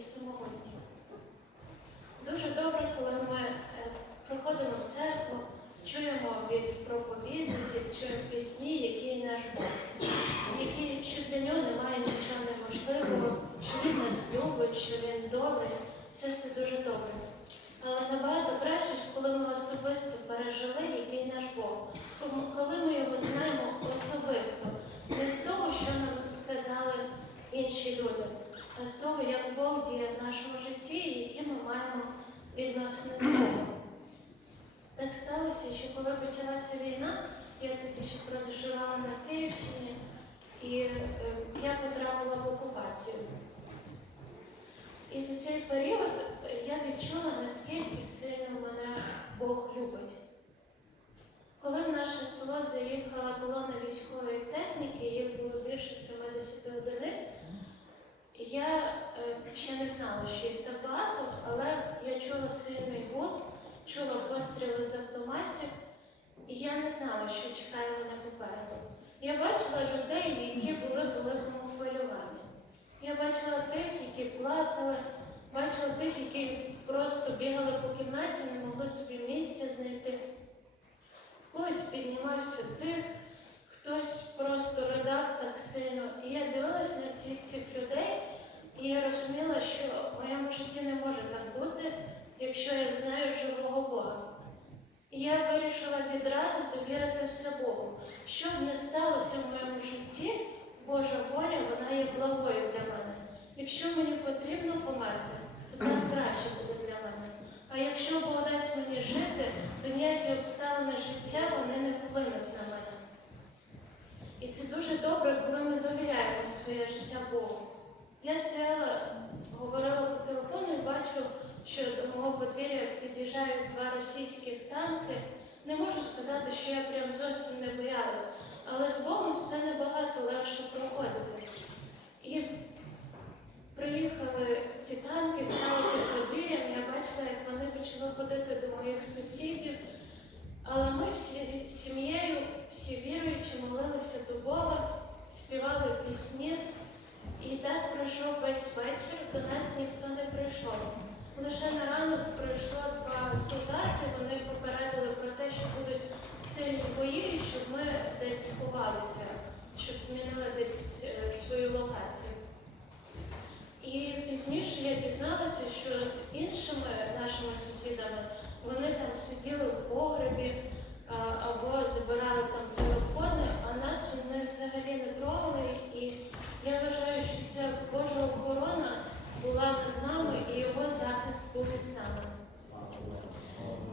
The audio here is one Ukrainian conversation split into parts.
і. Дуже добре, коли ми е, приходимо в церкву, чуємо від проповідників, чуємо пісні, який наш Бог, який, що для нього немає нічого неможливого, що він нас любить, що він добрий. Це все дуже добре. Але набагато краще, коли ми особисто пережили, який наш Бог. Коли ми його знаємо особисто, не з того, що нам сказали інші люди, а з того, як Бог діє в нашому житті і які ми маємо відносини з Богом. Так сталося, що коли почалася війна, я тоді ще проживала на Київщині, і е, я потрапила в окупацію. І за цей період я відчула, наскільки сильно мене Бог любить. Коли в наше село заїхала колона військової техніки, їх було більше 70 одиниць, я е, ще не знала, що їх так багато, але я чула сильний гул, чула постріли з автоматів, і я не знала, що чекає мене попереду. Я бачила людей, які були в великому хвилюванні. Я бачила тих, які плакали, бачила тих, які просто бігали по кімнаті, не могли собі місця знайти. Когось піднімався тиск, хтось просто ридав так сильно. І я дивилася на всіх цих людей, і я розуміла, що в моєму житті не може так бути, якщо я знаю живого Бога. І я вирішила відразу довірити все Богу. Що б не сталося в моєму житті, Божа воля, вона є благою для мене. Якщо мені потрібно померти, то так краще буде для мене. А якщо Бог дасть мені жити, то ніякі обставини життя вони не вплинуть на мене. І це дуже добре, коли ми довіряємо своє життя Богу. Я стояла, говорила по телефону і бачу, що до мого подвір'я під'їжджають два російських танки. Не можу сказати, що я прям зовсім не боялась, але з Богом все набагато легше проходити. І приїхали ці танки, стали під подвір'ям, я бачила, як вони почали ходити до моїх сусідів. Але ми всі сім'єю, всі віруючі, молилися до Бога, співали пісні. І так пройшов весь вечір, до нас ніхто не прийшов. Лише на ранок прийшло два солдати, вони попередили про те, що будуть сильні бої, і щоб ми десь ховалися, щоб змінили десь е, свою локацію. І пізніше я дізналася, що з іншими нашими сусідами вони там сиділи в погребі або забирали там телефони, а нас вони взагалі не трогали. І я вважаю, що ця Божа охорона була над нами і його захист був із нами.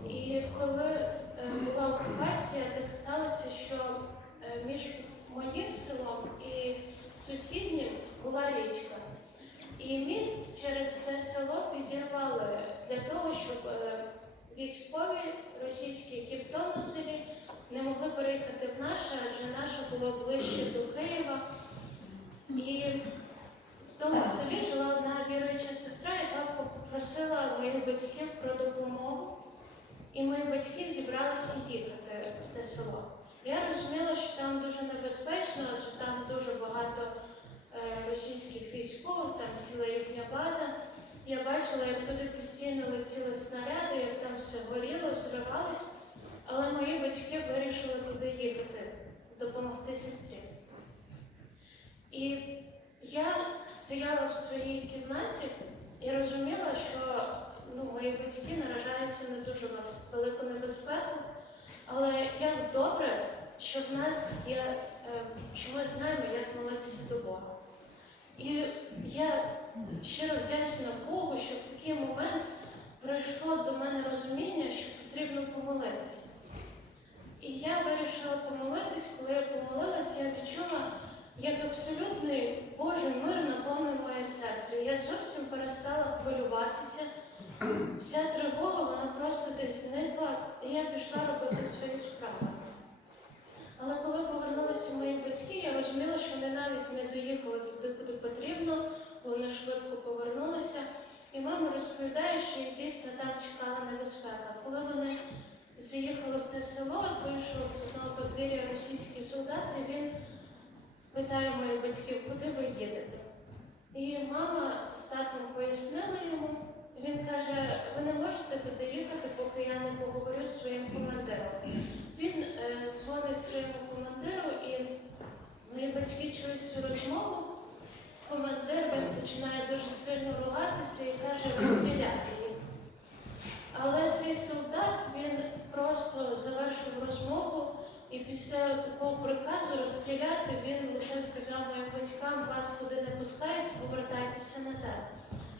І коли е, була окупація, так сталося, що е, між моїм селом і сусіднім була річка. І міст через те село підірвали для того, щоб е, військові російські, які в тому селі, не могли переїхати в наше, адже наше було ближче до Києва. І в тому селі жила одна віруюча сестра, яка попросила моїх батьків про допомогу. І мої батьки зібралися їхати в те село. Я розуміла, що там дуже небезпечно, адже там дуже багато е, російських військових, там ціла їхня база. Я бачила, як туди постійно летіли снаряди, як там все горіло, взривалось. Але мої батьки вирішили туди їхати, допомогти сестрі. І я стояла в своїй кімнаті і розуміла, що ну, мої батьки наражаються на дуже велику небезпеку. Але як добре, що в нас є, е, що ми знаємо, як молитися до Бога. І я щиро вдячна Богу, що в такий момент прийшло до мене розуміння, що потрібно помолитися. І я вирішила помолитись, коли я помолилася, я відчула, як абсолютний Божий мир наповнив моє серце. Я зовсім перестала хвилюватися. Вся тривога, вона просто десь зникла, і я пішла робити свої справи. Але коли повернулися мої батьки, я розуміла, що вони навіть не доїхали туди, куди потрібно, вони швидко повернулися. І мама розповідає, що їх дійсно там чекала небезпека. Коли вони заїхали в те село, вийшов з одного подвір'я російський солдат, і він питаю моїх батьків, куди ви їдете. І мама з татом пояснила йому. Він каже, ви не можете туди їхати, поки я не поговорю з своїм командиром. Він е, дзвонить своєму командиру, і мої батьки чують цю розмову. Командир він починає дуже сильно і каже розстріляти їх. Але цей солдат він просто завершив розмову, і після такого приказу розстріляти він лише сказав моїм батькам, вас туди не пускають, повертайтеся назад.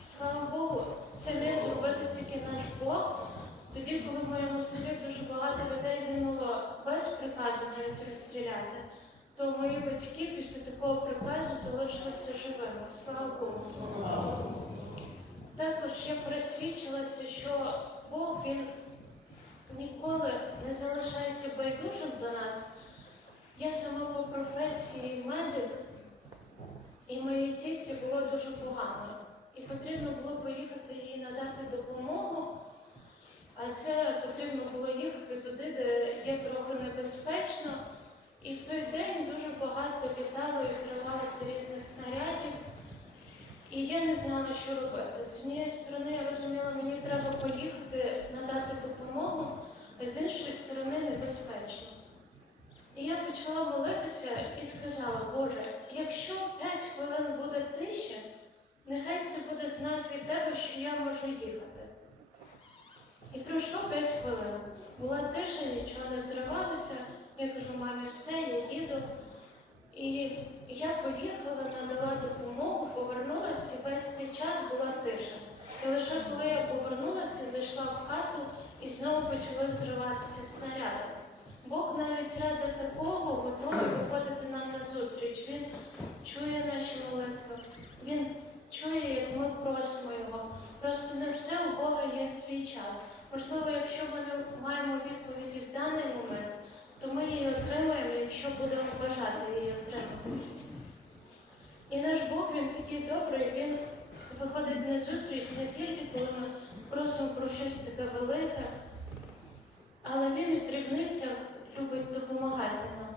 Слава Богу, це міг зробити тільки наш Бог. Тоді, коли в моєму селі дуже багато людей гинуло без приказу навіть розстріляти, то мої батьки після такого приказу залишилися живими. Слава Богу. Також я пересвідчилася, що Бог він ніколи не залишається байдужим до нас. Я сама по професії медик, і моїй тітці було дуже погано. І потрібно було поїхати їй надати допомогу. А це потрібно було їхати туди, де є трохи небезпечно. І в той день дуже багато літало і зривалося різних снарядів. І я не знала, що робити. З однієї сторони, я розуміла, мені треба поїхати надати допомогу, а з іншої сторони небезпечно. І я почала молитися і сказала, Боже, якщо 5 хвилин буде тиші, нехай це буде знак від тебе, що я можу їхати. І пройшло 5 хвилин. Була тиша, нічого не зривалося. Я кажу, мамі, все, я їду. І я поїхала, допомогу, повернулася, і весь цей час була тиша. І лише коли я повернулася, зайшла в хату і знову почали взриватися снаряди. Бог навіть ради такого готовий виходити нам на зустріч. Він чує наші молитви, він чує, як ми просимо його. Просто не все у Бога є свій час. Можливо, якщо ми маємо відповіді в даний момент, то ми її отримаємо, якщо будемо бажати її отримати. І наш Бог, він такий добрий, він виходить на зустріч не тільки, коли ми просимо про щось таке велике, але він і в дрібницях любить допомагати нам.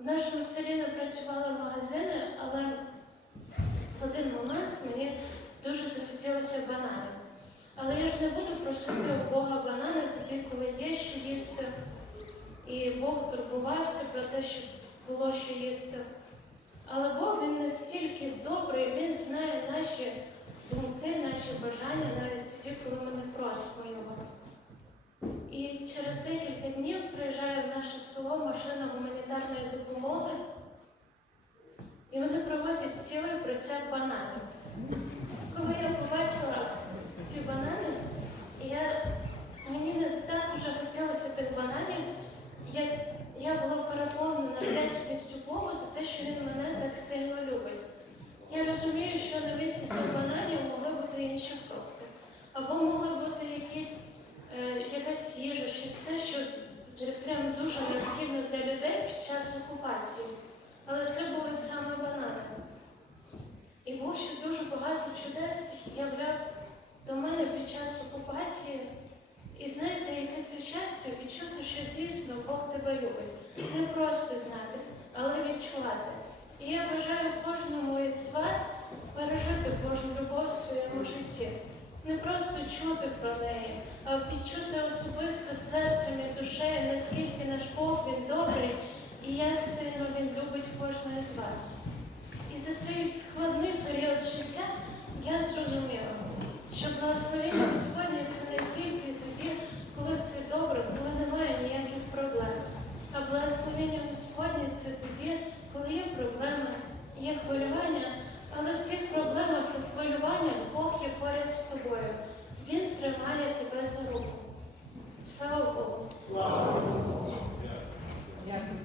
В нашому селі не працювали магазини, але в один момент мені дуже захотілося бананів. Але я ж не буду просити у Бога банани тоді, коли є що їсти. І Бог турбувався про те, щоб було що їсти. Але Бог він настільки добрий, Він знає наші думки, наші бажання навіть тоді, коли ми не просимо його. І через декілька днів приїжджає в наше село машина гуманітарної допомоги, і вони привозять цілий прицеп бананів. Коли я побачила ці банани, я, мені не так уже хотілося тих бананів. Я, я була переповнена вдячністю Богу за те, що він мене так сильно любить. Я розумію, що на місці бананів могли бути інші фрукти, або могли бути якісь, е, якась їжа, щось те, що прям дуже необхідно для людей під час окупації. Але це були саме банани. І Бог ще дуже багато чудес являв до мене під час окупації. І знаєте, яке це щастя відчути, що дійсно Бог тебе любить. Не просто знати, але відчувати. І я бажаю кожному із вас пережити Божу любов в своєму житті. Не просто чути про неї, а відчути особисто серцем і душею, наскільки наш Бог він добрий і як сильно він любить кожного з вас. І за цей складний період життя я зрозуміла, що благословення Господнє це не тільки тоді, коли все добре, коли немає ніяких проблем. А благословення Господнє це тоді, коли є проблеми, є хвилювання, але в цих проблемах і хвилюваннях Бог є поряд з тобою. Він тримає тебе за руку. Слава Богу! Дякую.